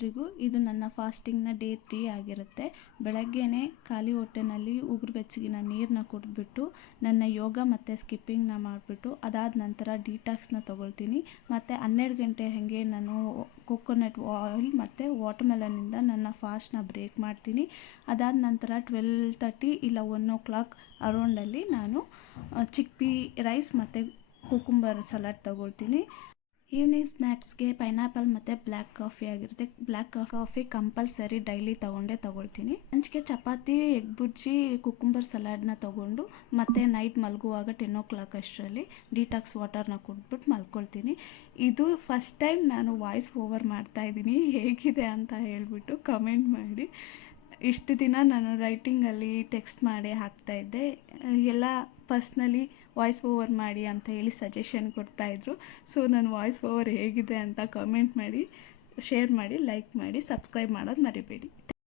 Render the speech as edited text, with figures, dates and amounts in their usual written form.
ಎಲ್ರಿಗೂ. ಇದು ನನ್ನ ಫಾಸ್ಟಿಂಗ್ನ ಡೇ 3 ಆಗಿರುತ್ತೆ. ಬೆಳಗ್ಗೆನೇ ಖಾಲಿ ಹೊಟ್ಟೆನಲ್ಲಿ ಉಗುರು ಬೆಚ್ಚಗಿನ ನೀರನ್ನ ಕುಡಿದ್ಬಿಟ್ಟು ನನ್ನ ಯೋಗ ಮತ್ತು ಸ್ಕಿಪ್ಪಿಂಗ್ನ ಮಾಡಿಬಿಟ್ಟು ಅದಾದ ನಂತರ ಡಿಟಾಕ್ಸ್ನ ತೊಗೊಳ್ತೀನಿ. ಮತ್ತು 12 ಗಂಟೆ ಹಾಗೆ ನಾನು ಕೊಕೊನಟ್ ಆಯಿಲ್ ಮತ್ತು ವಾಟರ್ಮೆಲನಿಂದ ನನ್ನ ಫಾಸ್ಟ್ನ ಬ್ರೇಕ್ ಮಾಡ್ತೀನಿ. ಅದಾದ ನಂತರ 12:30 ಇಲ್ಲ 1 o'clock ಅರೌಂಡಲ್ಲಿ ನಾನು ಚಿಕ್ಪಿ ರೈಸ್ ಮತ್ತು ಕುಕುಂಬರ್ ಸಲಾಡ್ ತೊಗೊಳ್ತೀನಿ. ಈವ್ನಿಂಗ್ ಸ್ನ್ಯಾಕ್ಸ್ಗೆ ಪೈನಾಪಲ್ ಮತ್ತು ಬ್ಲ್ಯಾಕ್ ಕಾಫಿ ಆಗಿರುತ್ತೆ. ಬ್ಲ್ಯಾಕ್ ಕಾಫಿ ಕಂಪಲ್ಸರಿ ಡೈಲಿ ತೊಗೊಳ್ತೀನಿ. ಲಂಚ್ಗೆ ಚಪಾತಿ, ಎಗ್ ಬುರ್ಜಿ, ಕುಕುಂಬರ್ ಸಲಾಡ್ನ ತೊಗೊಂಡು ಮತ್ತು ನೈಟ್ ಮಲಗುವಾಗ 10 o'clock ಅಷ್ಟರಲ್ಲಿ ಡಿಟಾಕ್ಸ್ ವಾಟರ್ನ ಕುಡಿದ್ಬಿಟ್ಟು ಮಲ್ಕೊಳ್ತೀನಿ. ಇದು ಫಸ್ಟ್ ಟೈಮ್ ನಾನು ವಾಯ್ಸ್ ಓವರ್ ಮಾಡ್ತಾಯಿದ್ದೀನಿ. ಹೇಗಿದೆ ಅಂತ ಹೇಳಿಬಿಟ್ಟು ಕಮೆಂಟ್ ಮಾಡಿ. ಇಷ್ಟು ದಿನ ನಾನು ರೈಟಿಂಗಲ್ಲಿ ಟೆಕ್ಸ್ಟ್ ಮಾಡಿ ಹಾಕ್ತಾಯಿದ್ದೆ. ಎಲ್ಲ ಪರ್ಸ್ನಲಿ ವಾಯ್ಸ್ ಓವರ್ ಮಾಡಿ ಅಂತ ಹೇಳಿ ಸಜೆಷನ್ ಕೊಡ್ತಾಯಿದ್ರು. ಸೊ ನನ್ನ ವಾಯ್ಸ್ ಓವರ್ ಹೇಗಿದೆ ಅಂತ ಕಮೆಂಟ್ ಮಾಡಿ, ಶೇರ್ ಮಾಡಿ, ಲೈಕ್ ಮಾಡಿ, ಸಬ್ಸ್ಕ್ರೈಬ್ ಮಾಡೋದು ಮರಿಬೇಡಿ.